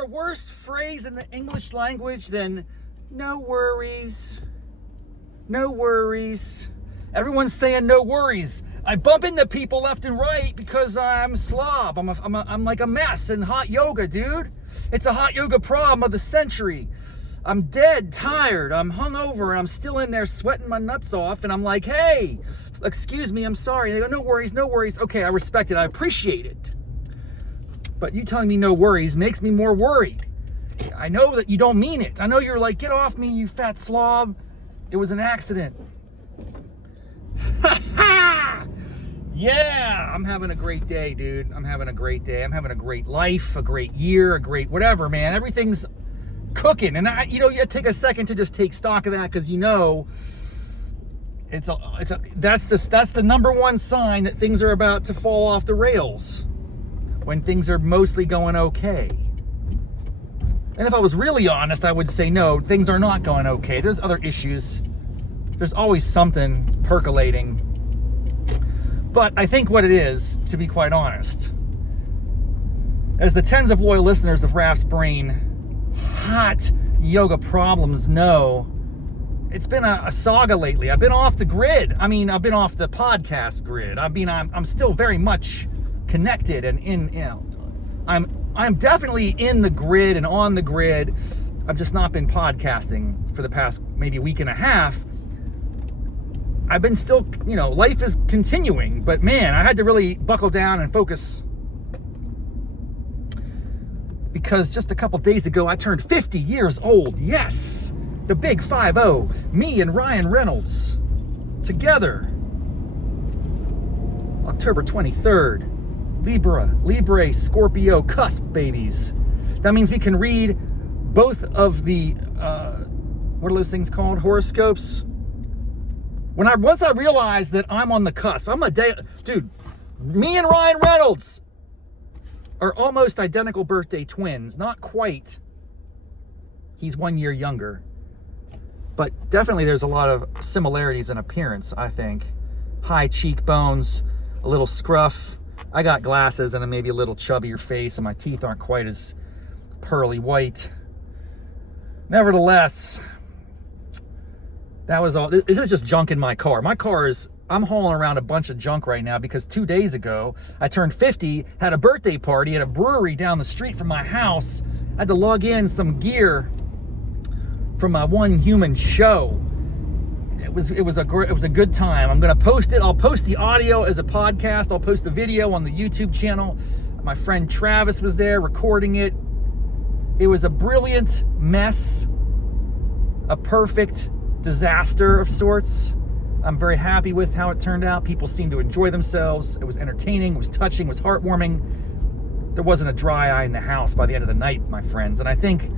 there a worse phrase in the English language than no worries? No worries. Everyone's saying no worries. I bump into people left and right because I'm a slob. I'm like a mess in hot yoga, dude. It's a hot yoga problem of the century. I'm dead tired. I'm hungover and I'm still in there sweating my nuts off. And I'm like, hey, excuse me, I'm sorry. They go, no worries, no worries. Okay, I respect it. I appreciate it. But you telling me no worries makes me more worried. I know that you don't mean it. I know you're like, get off me, you fat slob. It was an accident. Yeah, I'm having a great day, dude. I'm having a great day. I'm having a great life, a great year, a great whatever, man. Everything's cooking. And you take a second to just take stock of that, because that's the number one sign that things are about to fall off the rails, when things are mostly going okay. And if I was really honest, I would say no, things are not going okay. There's other issues. There's always something percolating. But I think what it is, to be quite honest, as the tens of loyal listeners of Raff's Brain hot yoga problems know, it's been a saga lately. I've been off the grid. I've been off the podcast grid. I'm still very much connected and I'm definitely in the grid and on the grid. I've just not been podcasting for the past maybe week and a half. I've been still, life is continuing, but man, I had to really buckle down and focus, because just a couple days ago, I turned 50 years old. Yes, the big 5-0, me and Ryan Reynolds together. October 23rd, Libra, Scorpio, cusp babies. That means we can read both of the, what are those things called? Horoscopes. Once I realized that I'm on the cusp, dude, me and Ryan Reynolds are almost identical birthday twins. Not quite. He's 1 year younger. But definitely there's a lot of similarities in appearance, I think. High cheekbones, a little scruff. I got glasses and maybe a little chubbier face, and my teeth aren't quite as pearly white. Nevertheless, that was all. This is just junk in my car. I'm hauling around a bunch of junk right now because 2 days ago, I turned 50, had a birthday party at a brewery down the street from my house. I had to lug in some gear from my One Human show. It was a good time. I'm gonna post it. I'll post the audio as a podcast. I'll post the video on the YouTube channel. My friend Travis was there recording it. It was a brilliant mess, a perfect disaster of sorts. I'm very happy with how it turned out. People seemed to enjoy themselves. It was entertaining, it was touching, it was heartwarming. There wasn't a dry eye in the house by the end of the night, my friends. And I think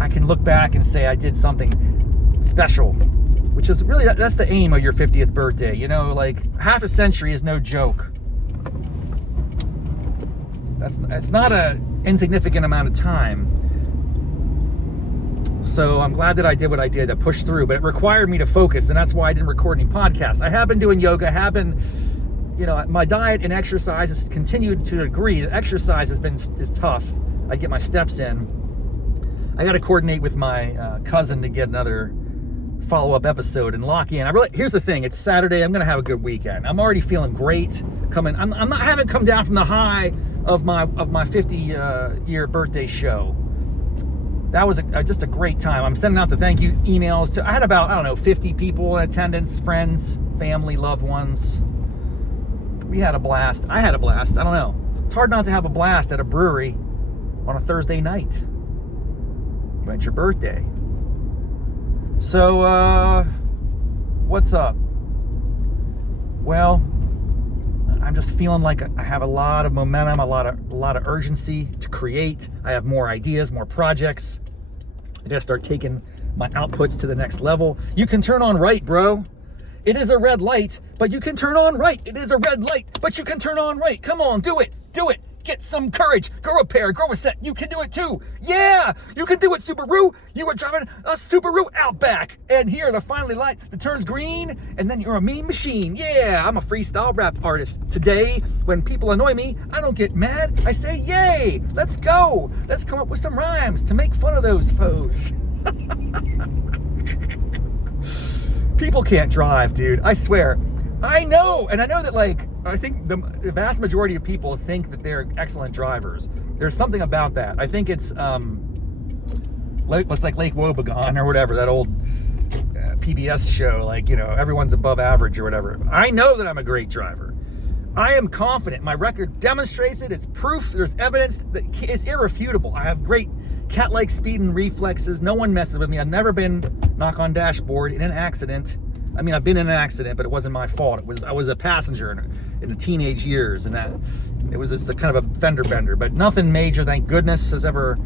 I can look back and say I did something special, which is really, that's the aim of your 50th birthday. Like half a century is no joke. That's not an insignificant amount of time. So I'm glad that I did what I did to push through, but it required me to focus, and that's why I didn't record any podcasts. I have been doing yoga, my diet and exercise has continued to a degree. Exercise is tough. I get my steps in. I got to coordinate with my cousin to get another follow-up episode and lock in. Here's the thing, it's Saturday. I'm going to have a good weekend. I'm already feeling great. I haven't come down from the high of my 50 year birthday show. That was just a great time. I'm sending out the thank you emails I had about, 50 people in attendance, friends, family, loved ones. We had a blast. I had a blast. I don't know. It's hard not to have a blast at a brewery on a Thursday night when it's your birthday. So, what's up? Well, I'm just feeling like I have a lot of momentum, a lot of urgency to create. I have more ideas, more projects. I gotta start taking my outputs to the next level. You can turn on right, bro. It is a red light, but you can turn on right. It is a red light, but you can turn on right. Come on, do it. Get some courage. Grow a pair. Grow a set. You can do it too. Yeah, you can do it, Subaru. You were driving a Subaru Outback. And here, the finally light that turns green, and then you're a mean machine. Yeah, I'm a freestyle rap artist. Today, when people annoy me, I don't get mad. I say, yay, let's go. Let's come up with some rhymes to make fun of those foes. People can't drive, dude. I swear. I know, and I know that, like, I think the vast majority of people think that they're excellent drivers. There's something about that. I think it's like Lake Wobegon or whatever, that old PBS show, like, you know, everyone's above average or whatever. I know that I'm a great driver. I am confident. My record demonstrates it. It's proof. There's evidence. It's irrefutable. I have great cat-like speed and reflexes. No one messes with me. I've never been, knock on dashboard, in an accident. I mean, I've been in an accident, but it wasn't my fault. I was a passenger in the teenage years, and that it was just a kind of a fender bender. But nothing major, thank goodness, has ever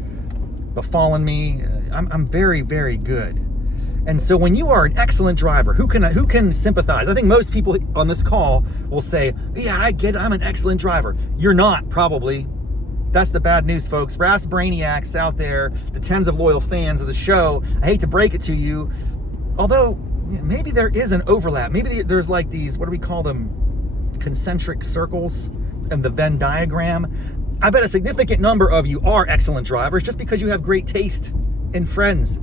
befallen me. I'm very, very good. And so when you are an excellent driver, who can sympathize? I think most people on this call will say, yeah, I get it, I'm an excellent driver. You're not, probably. That's the bad news, folks. Raff's brainiacs out there, the tens of loyal fans of the show, I hate to break it to you, although maybe there is an overlap. Maybe there's like these, what do we call them? Concentric circles in the Venn diagram. I bet a significant number of you are excellent drivers just because you have great taste in friends.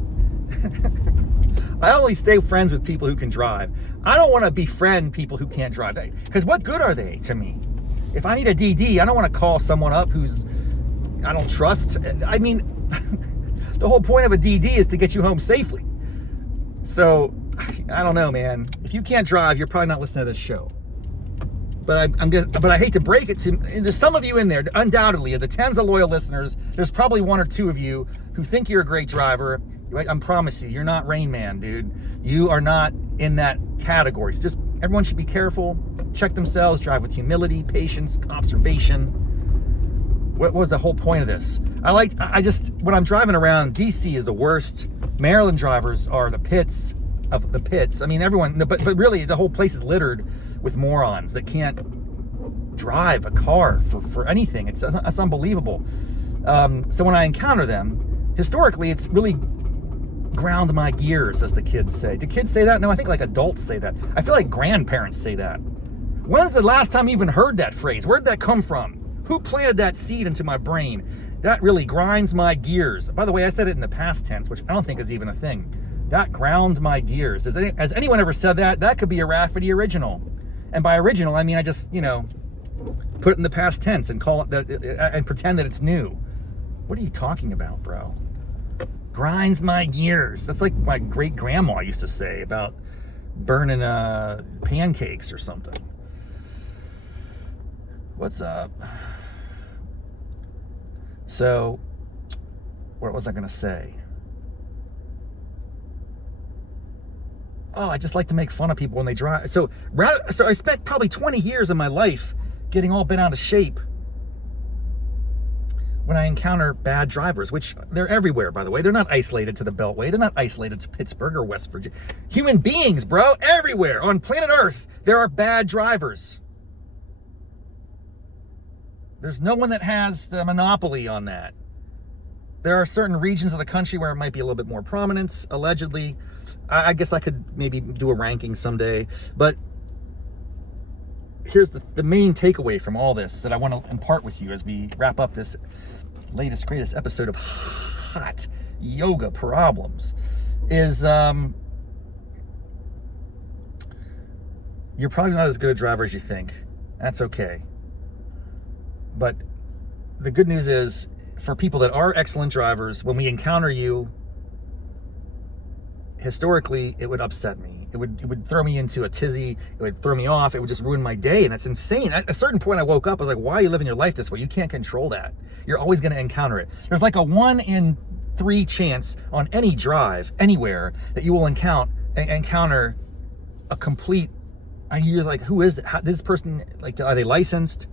I only stay friends with people who can drive. I don't want to befriend people who can't drive. Because what good are they to me? If I need a DD, I don't want to call someone up who's I don't trust. I mean, the whole point of a DD is to get you home safely. So, I don't know, man. If you can't drive, you're probably not listening to this show. But I hate to break it to there's some of you in there, undoubtedly, of the tens of loyal listeners, there's probably one or two of you who think you're a great driver. Right? I promise you, you're not Rain Man, dude. You are not in that category. So just everyone should be careful, check themselves, drive with humility, patience, observation. What was the whole point of this? When I'm driving around, DC is the worst. Maryland drivers are the pits of the pits. I mean, everyone, but really the whole place is littered with morons that can't drive a car for anything. It's unbelievable. So when I encounter them, historically, it's really ground my gears, as the kids say. Do kids say that? No, I think like adults say that. I feel like grandparents say that. When's the last time you even heard that phrase? Where'd that come from? Who planted that seed into my brain? That really grinds my gears. By the way, I said it in the past tense, which I don't think is even a thing. That ground my gears. Has anyone ever said that? That could be a Raffety original. And by original, I mean I just, put it in the past tense and call it that and pretend that it's new. What are you talking about, bro? Grinds my gears. That's like my great grandma used to say about burning pancakes or something. What's up? So, what was I going to say? Oh, I just like to make fun of people when they drive. So I spent probably 20 years of my life getting all bent out of shape when I encounter bad drivers, which they're everywhere, by the way. They're not isolated to the Beltway. They're not isolated to Pittsburgh or West Virginia. Human beings, bro, everywhere on planet Earth, there are bad drivers. There's no one that has the monopoly on that. There are certain regions of the country where it might be a little bit more prominence, allegedly. I guess I could maybe do a ranking someday. But here's the main takeaway from all this that I want to impart with you as we wrap up this latest, greatest episode of Hot Yoga Problems is you're probably not as good a driver as you think. That's okay. But the good news is, for people that are excellent drivers, when we encounter you, historically, it would upset me. It would throw me into a tizzy. It would throw me off. It would just ruin my day, and it's insane. At a certain point, I woke up. I was like, why are you living your life this way? You can't control that. You're always going to encounter it. There's like a 1 in 3 chance on any drive, anywhere, that you will encounter a complete, and you're like, who is it? This person, like, are they licensed?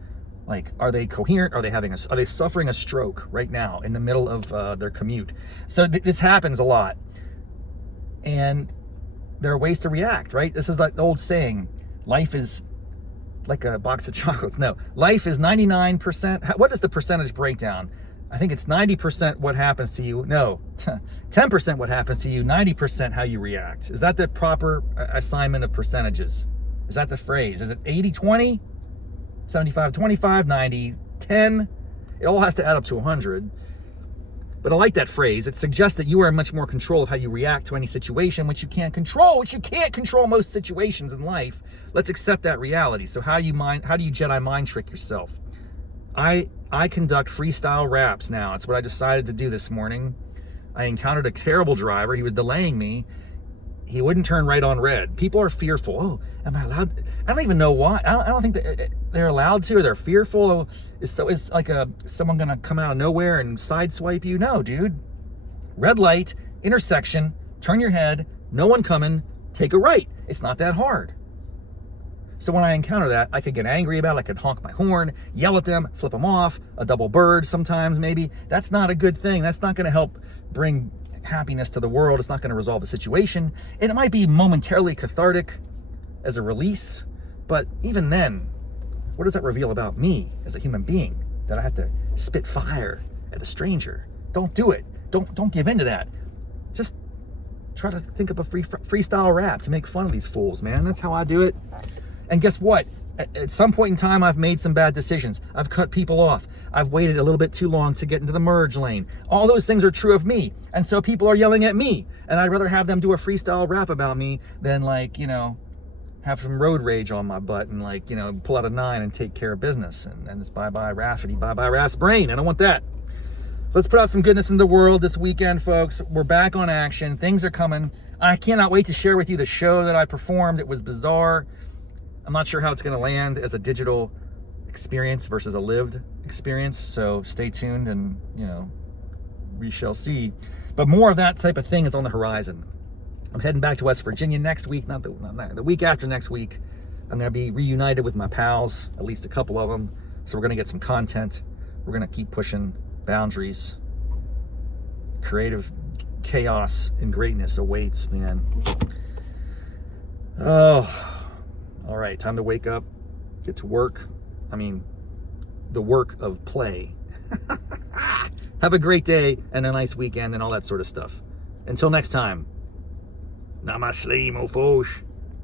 Like, are they coherent? Are they suffering a stroke right now in the middle of their commute? So this happens a lot. And there are ways to react, right? This is like the old saying, life is like a box of chocolates. No, life is 99%. What is the percentage breakdown? I think it's 90% what happens to you. No, 10% what happens to you, 90% how you react. Is that the proper assignment of percentages? Is that the phrase? Is it 80-20, 75-25, 90-10? It all has to add up to 100. But I like that phrase. It suggests that you are in much more control of how you react to any situation, which you can't control, which you can't control most situations in life. Let's accept that reality. So how do you Jedi mind trick yourself? I conduct freestyle raps now. It's what I decided to do this morning. I encountered a terrible driver. He was delaying me. He wouldn't turn right on red. People are fearful. Oh, am I allowed? I don't even know why. I don't think that they're allowed to, or they're fearful. Is like someone gonna come out of nowhere and sideswipe you? No, dude. Red light, intersection, turn your head, no one coming, take a right. It's not that hard. So when I encounter that, I could get angry about it. I could honk my horn, yell at them, flip them off, a double bird sometimes maybe. That's not a good thing. That's not gonna help bring happiness to the world. It's not gonna resolve the situation. And it might be momentarily cathartic as a release, but even then, what does that reveal about me as a human being? That I have to spit fire at a stranger? Don't do it. Don't give in to that. Just try to think up a freestyle rap to make fun of these fools, man. That's how I do it. And guess what? At some point in time, I've made some bad decisions. I've cut people off. I've waited a little bit too long to get into the merge lane. All those things are true of me. And so people are yelling at me. And I'd rather have them do a freestyle rap about me than have some road rage on my butt and pull out a 9 and take care of business. And it's bye-bye Raffety, bye-bye Raff's brain. I don't want that. Let's put out some goodness in the world this weekend, folks. We're back on action. Things are coming. I cannot wait to share with you the show that I performed. It was bizarre. I'm not sure how it's going to land as a digital experience versus a lived experience. So stay tuned and, we shall see. But more of that type of thing is on the horizon. I'm heading back to West Virginia next week, not the week after next week. I'm going to be reunited with my pals, at least a couple of them. So we're going to get some content. We're going to keep pushing boundaries. Creative chaos and greatness awaits, man. Oh, all right, time to wake up, get to work. I mean, the work of play. Have a great day and a nice weekend and all that sort of stuff. Until next time, namaste, mofos.